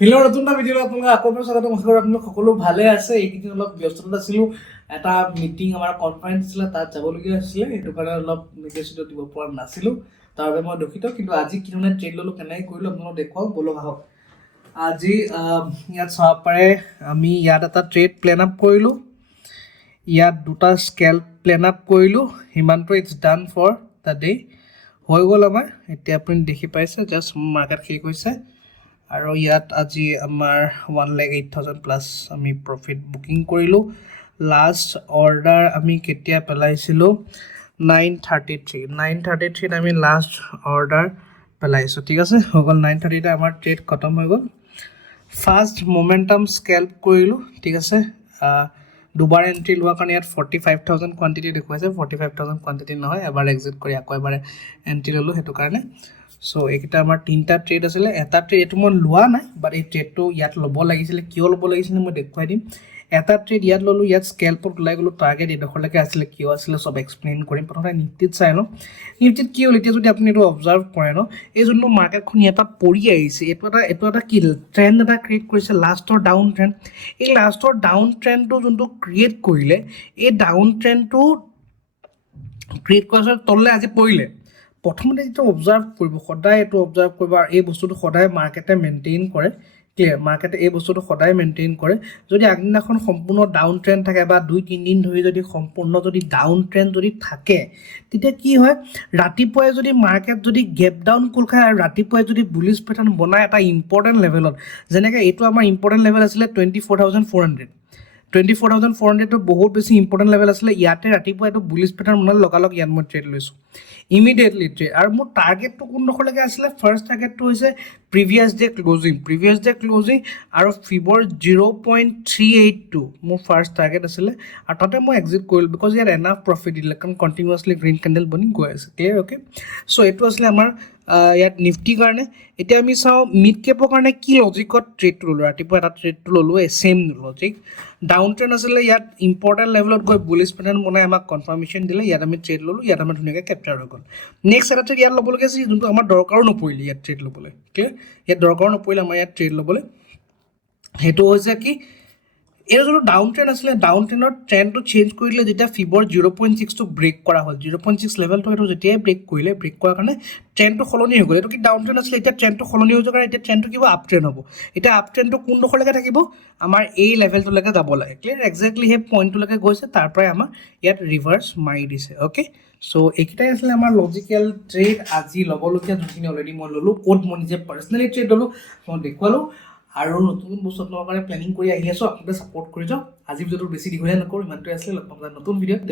ফিল্মৰ নতুন এটা ভিডিঅ'লৈ আপোনালোক আকৌ এবাৰ স্বাগতম কৰোঁ। আপোনালোক সকলো ভালে আছে? এইকেইদিন অলপ ব্যস্ততা আছিলোঁ, এটা মিটিং আমাৰ কনফাৰেঞ্চ আছিলে, তাত যাবলগীয়া আছিলে, সেইটো কাৰণে অলপ ভিডিঅ' দিব পৰা নাছিলোঁ, তাৰ বাবে মই দুখিত। কিন্তু আজি কি ধৰণে ট্ৰেড ল'লোঁ, কেনেকৈ কৰিলোঁ আপোনালোকক দেখুৱাওঁ, ব'লক আহক। আজি ইয়াত চাব পাৰে, আমি ইয়াত এটা ট্ৰেড প্লেন আপ কৰিলোঁ, ইয়াত দুটা স্কেল প্লেন আপ কৰিলোঁ, সিমানটো it's done for the day হৈ গ'ল আমাৰ। এতিয়া আপুনি দেখি পাইছে, জাষ্ট মাৰ্কেট শেষ হৈছে আৰু ইয়াত আজি আমাৰ 1,08,000 প্লাছ আমি প্ৰফিট বুকিং কৰিলোঁ। লাষ্ট অৰ্ডাৰ আমি কেতিয়া পেলাইছিলোঁ? 9:33 আমি লাষ্ট অৰ্ডাৰ পেলাইছোঁ। ঠিক আছে, হৈ গ'ল 9:30 আমাৰ ট্ৰেড খতম হৈ গ'ল। ফাৰ্ষ্ট মোমেণ্টাম স্কেল্প কৰিলোঁ। ঠিক আছে, দুবাৰ এণ্ট্ৰি লোৱাৰ কাৰণে ইয়াত 45,000 কোৱান্টিটি দেখুৱাইছে। 45,000 কোৱান্টিটি নহয়, এবাৰ এক্সিট কৰি আকৌ এবাৰ এণ্ট্ৰি ল'লোঁ, সেইটো কাৰণে। চ' এইকেইটা আমাৰ তিনিটা ট্ৰেড আছিলে। এটা ট্ৰেড এইটো মই লোৱা নাই, বাট এই ট্ৰেডটো ইয়াত ল'ব লাগিছিলে। কিয় ল'ব লাগিছিলে মই দেখুৱাই দিম। এটা ট্ৰেড ইয়াত ল'লোঁ, ইয়াত স্কেল্পত ওলাই গ'লোঁ, টাৰ্গেট এইডোখৰলৈকে আছিলে, কিয় আছিলে চব এক্সপ্লেইন কৰিম। প্ৰথমতে নিফটিত চাই লওঁ, নিফটিত কি হ'ল। এতিয়া যদি আপুনি এইটো অবজাৰ্ভ কৰে ন, এই যোনটো মাৰ্কেটখন ইয়াৰ পৰা পৰি আহিছে, এইটো এটা কি ট্ৰেণ্ড এটা ক্ৰিয়েট কৰিছে, লাষ্টৰ ডাউন ট্ৰেণ্ড। এই লাষ্টৰ ডাউন ট্ৰেণ্ডটো যোনটো ক্ৰিয়েট কৰিলে, এই ডাউন ট্ৰেণ্ডটো ক্ৰিয়েট কৰাৰ পিছত তললৈ আজি পৰিলে। প্ৰথমতে যিটো অবজাৰ্ভ কৰিব, সদায় এইটো অবজাৰ্ভ কৰিব, আৰু এই বস্তুটো সদায় মাৰ্কেটে মেইনটেইন কৰে। ক্লিয়াৰ, মাৰ্কেটে এই বস্তুটো সদায় মেইনটেইন কৰে। যদি আগদিনাখন সম্পূৰ্ণ ডাউন ট্ৰেণ্ড থাকে বা 2-3 দিন ধৰি যদি সম্পূৰ্ণ যদি ডাউন ট্ৰেণ্ড যদি থাকে, তেতিয়া কি হয়, ৰাতিপুৱাই যদি মাৰ্কেট যদি গেপ ডাউন খোল খায় আৰু ৰাতিপুৱাই যদি বুলিছ পেটাৰ্ণ বনায় এটা ইম্পৰ্টেণ্ট লেভেলত, যেনেকৈ এইটো আমাৰ ইম্পৰ্টেণ্ট লেভেল আছিলে 24,400। 24,400টো বহুত বেছি ইম্পৰ্টেণ্ট লেভেল আছিলে। ইয়াতে ৰাতিপুৱা এইটো বুলিছ পেটাৰ্ণ বনালে, লগালগ ইয়াত মই ট্ৰেড লৈছোঁ ইমিডিয়েটলি ট্ৰেড। আৰু মোৰ টাৰ্গেটটো কোনডোখৰলৈকে আছিলে? ফাৰ্ষ্ট টাৰ্গেটটো হৈছে প্ৰিভিয়াছ ডে ক্লজিং আৰু ফিবৰ 0.382 মোৰ ফাৰ্ষ্ট টাৰ্গেট আছিলে, আৰু তাতে মই এক্সিট কৰিলোঁ, বিকজ ইয়াত এনাফ প্ৰফিট দিলে, কাৰণ কণ্টিনিউৱাছলি গ্ৰীণ কেণ্ডেল বনি গৈ আছে। Clear, okay. চ' এইটো আছিলে আমাৰ ইয়াত নিফটিৰ কাৰণে। এতিয়া আমি চাওঁ মিড কেপৰ কাৰণে কি লজিকত ট্ৰেডটো ল'লোঁ। ৰাতিপুৱা এটা ট্ৰেডটো ল'লোঁ, ছেম লজিক। ডাউন ট্ৰেণ্ড আছিলে, ইয়াত ইম্পৰ্টেণ্ট লেভেলত গৈ বুলিছ পেটাৰ্ণ বনাই আমাক কনফাৰ্মেশ্যন দিলে, ইয়াত আমি ট্ৰেড ল'লোঁ, ইয়াত আমাৰ ধুনীয়াকৈ কেপচাৰ হৈ গ'ল। নেক্সট এটা ট্ৰেড ইয়াত ল'বলগীয়া আছে, যোনটো আমাৰ দৰকাৰো নপৰিলে ইয়াত ট্ৰেড ল'বলৈ। ক্লিয়াৰ, ইয়াত দৰকাৰো নপৰিলে আমাৰ ইয়াত ট্ৰেড ল'বলৈ। সেইটো হৈছে কি, এইটো যোনটো ডাউন ট্ৰেণ্ড আছিলে, ডাউন ট্ৰেণ্ডৰ ট্ৰেণ্ডটো চেঞ্জ কৰি দিলে যেতিয়া ফিবৰ 0.6টো ব্ৰেক কৰা হ'ল। 0.6 লেভেলটো এইটো যেতিয়াই ব্ৰেক কৰিলে, ব্ৰেক কৰাৰ কাৰণে ট্ৰেণ্ডটো সলনি হৈ গ'ল। এইটো কি ডাউন ট্ৰেণ্ড আছিলে, এতিয়া ট্ৰেণ্ডটো সলনি হৈ যোৱাৰ কাৰণে এতিয়া ট্ৰেণ্ডটো কিবা আপ ট্ৰেণ্ড হ'ব। এতিয়া আপ ট্ৰেণ্ডটো কোনডোখৰলৈকে থাকিব? আমাৰ এই লেভেলটোলৈকে যাব লাগে। ক্লিয়াৰ, এক্সেক্টলি সেই পইণ্টটোলৈকে গৈছে, তাৰ পৰাই আমাৰ ইয়াত ৰিভাৰ্চ মাৰি দিছে। অ'কে, চ' এইকেইটাই আছিলে আমাৰ লজিকেল ট্ৰেড আজি ল'বলগীয়া, যোনখিনি অলৰেডি মই ল'লোঁ, ক'ত মই নিজে পাৰ্চনেলি ট্ৰেড ল'লোঁ মই দেখুৱালোঁ। আৰু নতুন বস্তু আপোনালোকৰ কাৰণে প্লেনিং কৰি আহি আছোঁ, আপোনালোকে ছাপোৰ্ট কৰি যাওক। আজি ভিডিঅ'টো বেছি দীঘলীয়া নকৰোঁ, ইমানটোৱে আছিলে। লগ পাম নতুন ভিডিঅ'ত।